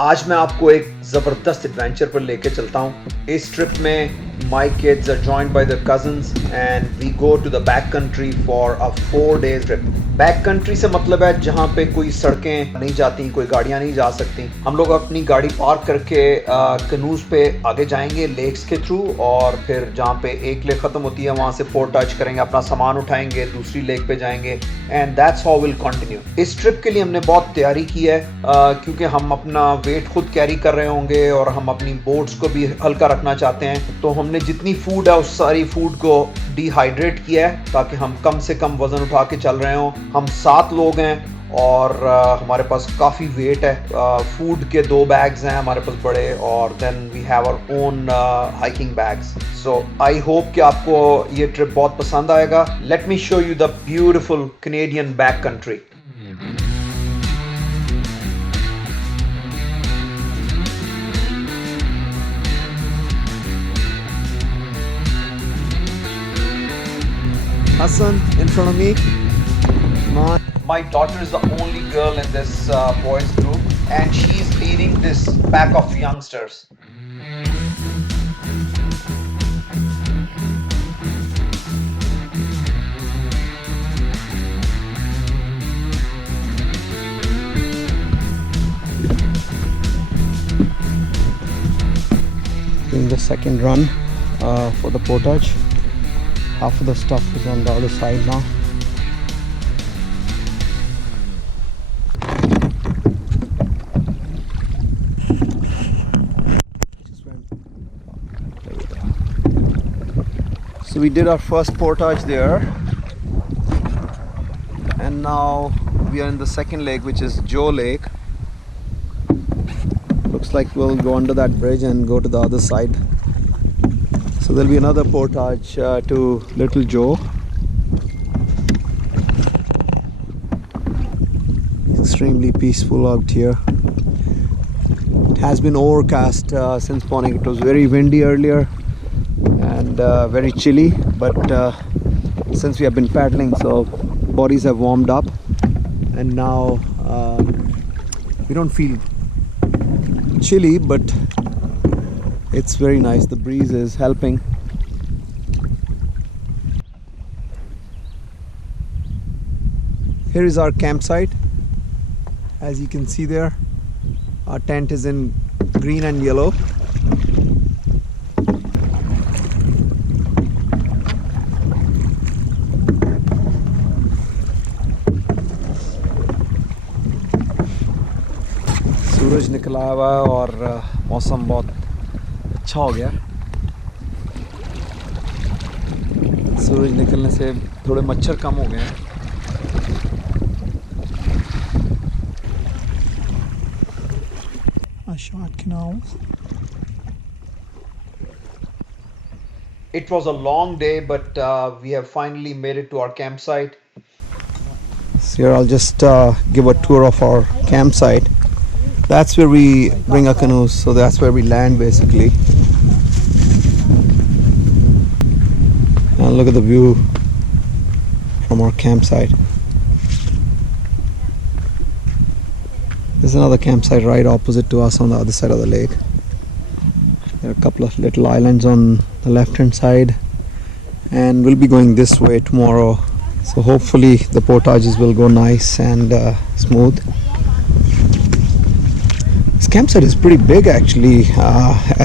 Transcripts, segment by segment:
आज मैं आपको एक ज़बरदस्त एडवेंचर पर लेके चलता हूँ। इस ट्रिप में my kids are joined by their cousins and we go to the backcountry for a 4 day trip. Backcountry से मतलब है जहाँ पे कोई सड़कें नहीं जाती, कोई गाड़ियाँ नहीं जा सकती। हम लोग अपनी गाड़ी पार्क करके कनूज पे आगे जाएंगे लेक्स के थ्रू, और फिर जहाँ पे एक लेक ख़त्म होती है वहाँ से पोर्टाज करेंगे, अपना सामान उठाएंगे, दूसरी लेक पे जाएंगे and that's how will continue. इस ट्रिप के लिए हमने बहुत तैयारी की है क्योंकि हम अपना वेट खुद कैरी कर रहे होंगे और हम अपनी बोट्स को भी हल्का रखना चाहते हैं। तो हमने जितनी फूड है उस सारी फूड को डिहाइड्रेट किया है ताकि हम कम से कम वज़न उठा के चल रहे हों। हम 7 लोग हैं और हमारे पास काफ़ी वेट है। फूड के 2 बैग्स हैं हमारे पास बड़े, और then we have our own hiking bags. So I hope कि आपको ये ट्रिप बहुत पसंद आएगा। Let me show you the beautiful Canadian back country. Hassan in front of me. My daughter is the only girl in this boys group and she's leading this pack of youngsters. Doing the second run for the portage. Half of the stuff is on the other side now. So we did our first portage there, and now we are in the second lake, which is Joe Lake. Looks like we'll go under that bridge and go to the other side. So there'll be another portage to Little Joe. Extremely peaceful out here. It has been overcast since morning. It was very windy earlier and very chilly, but since we have been paddling, so bodies have warmed up, and now we don't feel chilly, but it's very nice. The breeze is helping. Here is our campsite. As you can see there, our tent is in green and yellow. सूरज निकला हुआ है और मौसम बहुत अच्छा हो गया। सूरज निकलने से थोड़े मच्छर कम हो गए हैं। Short canals. It was a long day, but we have finally made it to our campsite. So here I'll just give a tour of our campsite. That's where we bring our canoes, so that's where we land basically. And look at the view from our campsite. There's another campsite right opposite to us on the other side of the lake. There are a couple of little islands on the left hand side, and we'll be going this way tomorrow. So hopefully the portages will go nice and smooth. This campsite is pretty big actually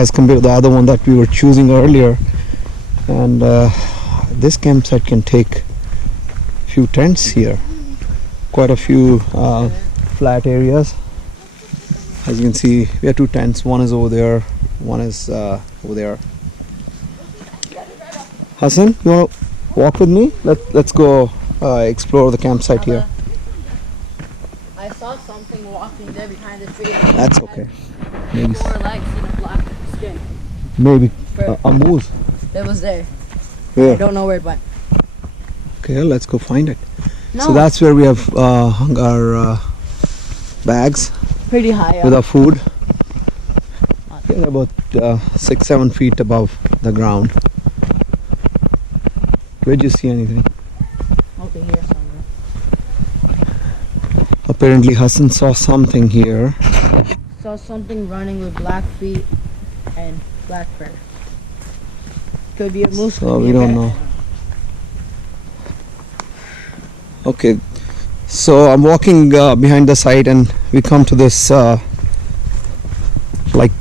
as compared to the other one that we were choosing earlier, and this campsite can take a few tents here, quite a few flat areas. As you can see, we have 2 tents. One is over there, one is over there. Hassan, you want to walk with me? Let's go explore the campsite here. I saw something walking there behind the tree. That's okay. Maybe 4 legs and a black skin. maybe a moose. It was there. Yeah. I don't know where it went. Okay, let's go find it. No. So that's where we have hung our bags Pretty high with up. our food. They're about 6-7 feet above the ground. Where'd you see anything? Over here somewhere. Apparently Hassan saw something here. So saw something running with black feet and black fur. Could be a moose. So we don't know. Okay, so I'm walking behind the site and we come to this like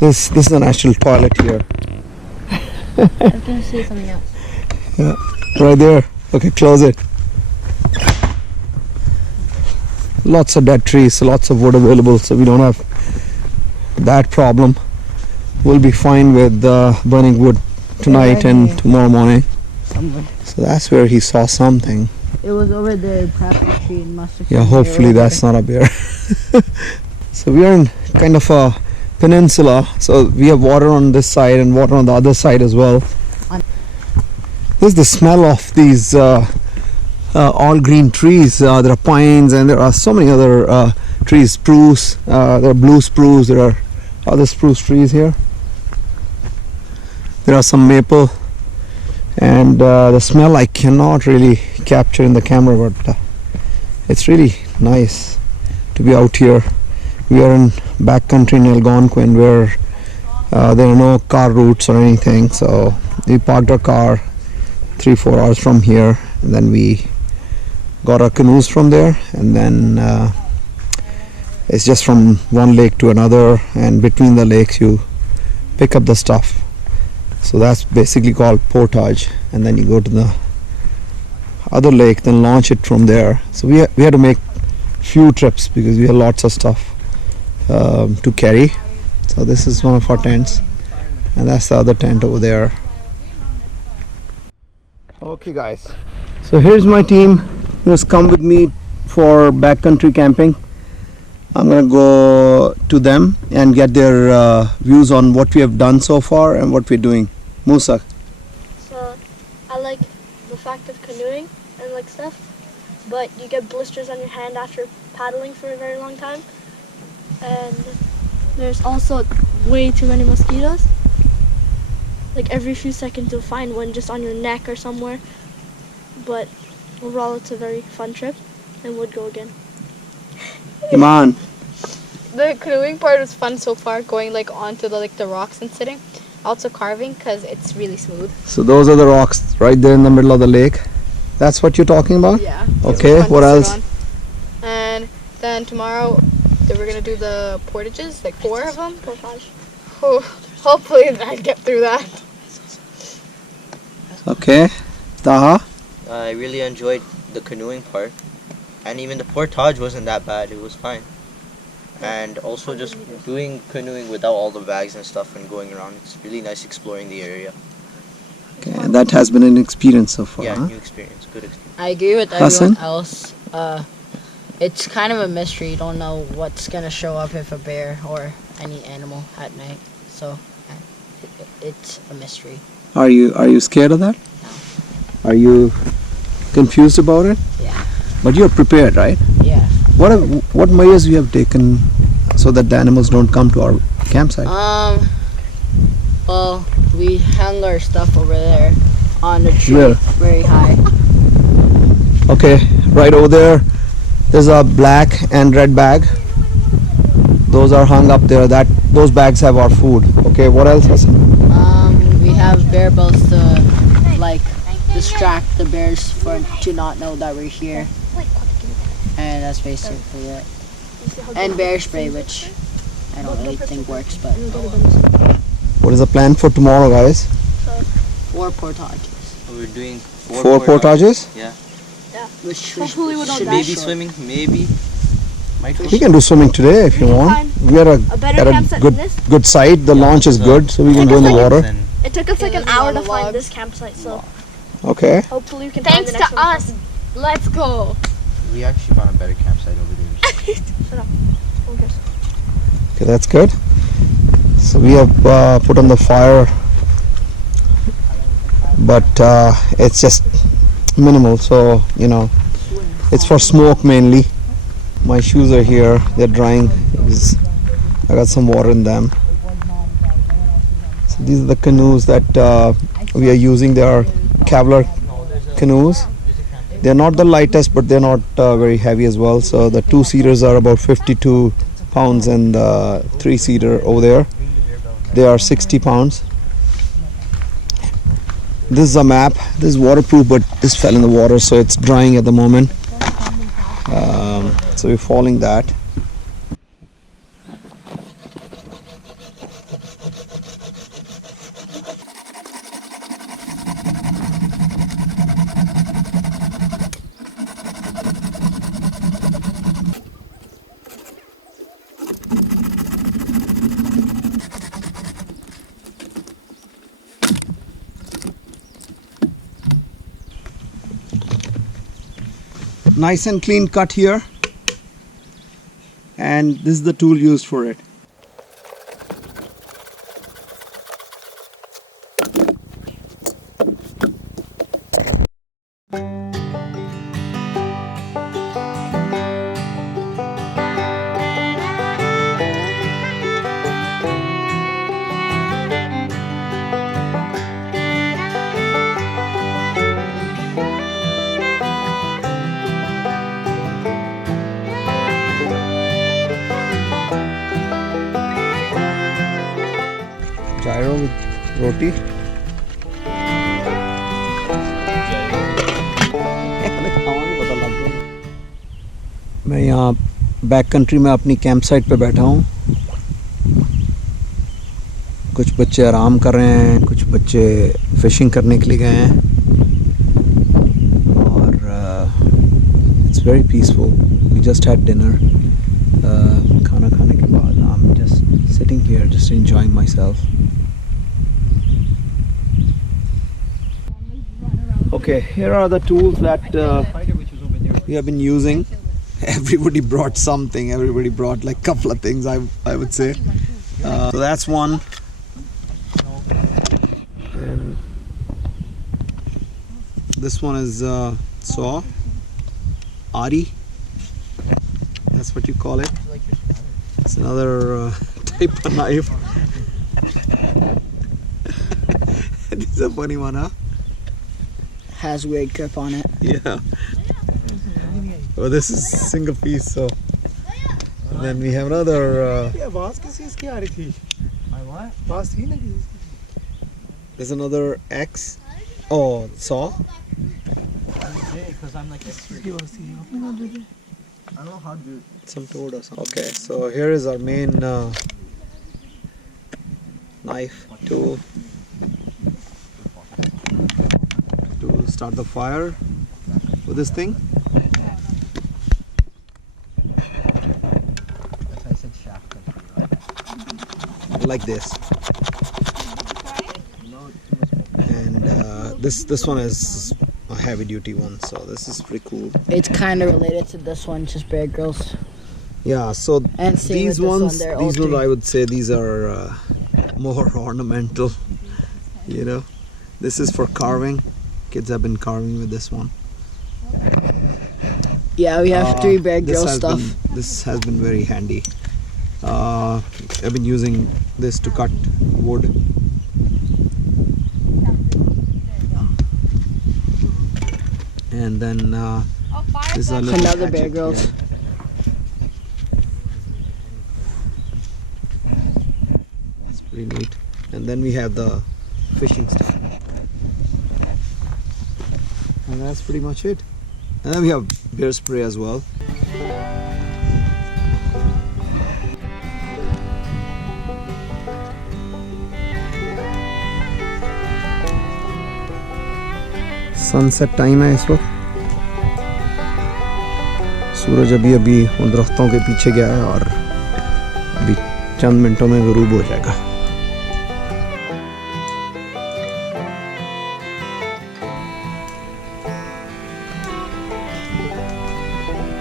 this is an actual toilet here. I was gonna say something else. Yeah, right there. Okay, close it. Lots of dead trees, lots of wood available, so we don't have that problem. We'll be fine with burning wood tonight and tomorrow morning. Somewhere. So that's where he saw something. It was over the poplar tree and must have. Yeah, hopefully that's not a bear. So we are in kind of a peninsula, so we have water on this side and water on the other side as well. There's the smell of these all green trees. There are pines and there are so many other trees. Spruce, there are blue spruce, there are other spruce trees here. There are some maple, and the smell I cannot really capture in the camera, but it's really nice to be out here. We are in backcountry in Algonquin where there are no car routes or anything, so we parked our car 3-4 hours from here, and then we got our canoes from there, and then it's just from one lake to another, and between the lakes you pick up the stuff. So that's basically called portage, and then you go to the other lake, then launch it from there. So we had to make few trips because we had lots of stuff to carry. So this is one of our tents, and that's the other tent over there. Okay guys, so here's my team who has come with me for backcountry camping. I'm gonna go to them and get their views on what we have done so far and what we're doing. Musa. So I like the fact of canoeing and like stuff, but you get blisters on your hand after paddling for a very long time, and there's also way too many mosquitoes. Like every few seconds you'll find one just on your neck or somewhere, but overall it's a very fun trip and would go again. Come on. The canoeing part was fun so far, going like onto the rocks and sitting. Also carving because it's really smooth. So those are the rocks right there in the middle of the lake. That's what you're talking about? Yeah. Okay, what else? And then tomorrow we're gonna do the portages, like 4 of them. Portage. Oh, hopefully I get through that. Okay. Taha? I really enjoyed the canoeing part, and even the portage wasn't that bad. It was fine. And also just doing canoeing without all the bags and stuff and going around. It's really nice exploring the area. Okay, and that has been an experience so far. Yeah, Huh? new experience, good experience. I agree with Hassan? everyone else. It's kind of a mystery. You don't know what's gonna show up if a bear or any animal at night. So it's a mystery. Are you scared of that? No. Are you confused about it? Yeah. But you're prepared, right? Yeah. What measures you have taken so that the animals don't come to our campsite? Well, we hung our stuff over there on the tree, Where? very high. Okay, right over there. There's a black and red bag. Those are hung up there. Those bags have our food. Okay, what else, Hassan? We have bear bells to like distract the bears to not know that we're here, and that's basically it. And bear spray, which I don't really think works, but What is the plan for tomorrow, guys? 4 portages. We're doing 4 portages? Yeah. Which Hopefully we don't die. Maybe swimming, maybe. Might go We can do swimming today if you want. We are A better at a campsite good than this. good site. The launch is good, so we can go in the water. And It took us like Yeah, an there's a hour lot to of find logs. this campsite, so Okay. hopefully we can Thanks find the to next one. us. Let's go. we actually found a better campsite over there. Okay. Okay, that's good. So we have put on the fire, but it's just minimal. So it's for smoke mainly. My shoes are here. They're drying. I got some water in them. So these are the canoes that we are using. They are Kevlar canoes. They're not the lightest, but they're not very heavy as well. So the 2-seaters are about 52 pounds, and the 3-seater over there, they are 60 pounds. This is a map. This is waterproof, but this fell in the water, so it's drying at the moment. So we're following that. Nice and clean cut here, and this is the tool used for it. Gyro with roti. मैं यहाँ back country में अपनी camp site पे बैठा हूँ. कुछ बच्चे आराम कर रहे हैं, कुछ बच्चे फिशिंग करने के लिए गए हैं, और it's very peaceful. We just had dinner. खाना खाने के बाद I am just sitting here, just enjoying myself. Okay, here are the tools that we have been using. Everybody brought something. Everybody brought like a couple of things, I would say. So that's one. And this one is saw. Ari. That's what you call it. It's another type of knife. This is a funny one, huh? Has weird grip on it. Yeah. Oh, this is single piece. So and then we have another. There's another X. Oh, saw. Some toad or something. Okay, so here is our main knife tool to start the fire with this thing. Like this. And this one is a heavy duty one, so this is pretty cool. It's kind of related to this one, just Bear Grylls. Yeah, so And same these with ones, this one, they're all these ones three. I would say these are more ornamental, you know. This is for carving. Kids have been carving with this one. Yeah, we have 3 Bear Grylls stuff. This has been very handy. I've been using this to cut wood. And then this is a little Another Bear hatchet Grylls. here. It's pretty neat. And then we have the fishing stuff. And that's pretty much it. And then we have bear spray as well. Sunset time है इस वक्त. सूरज अभी अभी उन दरख्तों के पीछे गया है और अभी चंद मिनटों में गुरूब हो जाएगा.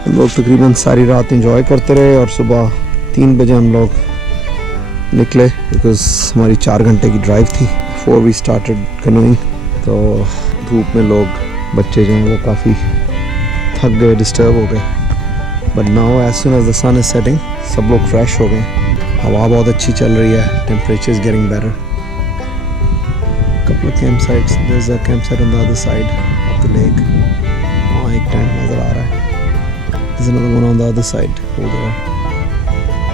हम लोग तकरीबन सारी रात एंजॉय करते रहे और सुबह 3 बजे हम लोग निकले बिकॉज हमारी 4 घंटे की ड्राइव थी. 4 वी स्टार्टेड कैनोइंग. तो धूप में लोग बच्चे जो हैं वो काफ़ी थक गए, डिस्टर्ब हो गए. But now as soon as the sun is setting सब लोग फ्रेश हो गए. हवा बहुत अच्छी चल रही है. Temperature is getting better. couple of campsites. There's a campsite on the other side of the lake. वहाँ वहाँ एक टेंट नज़र आ रहा है. There's another one on the other side over there.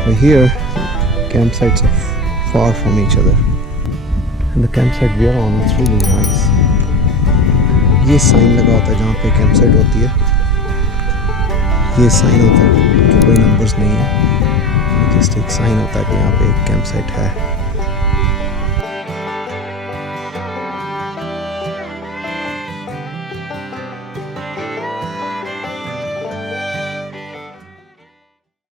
But here, campsites are far from each other. And the campsite we are on, it's really nice. ये sign लगा होता है जहाँ पे कैंपसाइट होती है. ये साइन होता है कि कोई नंबर्स नहीं है. जस्ट एक साइन होता है कि यहाँ पे एक कैंपसाइट है.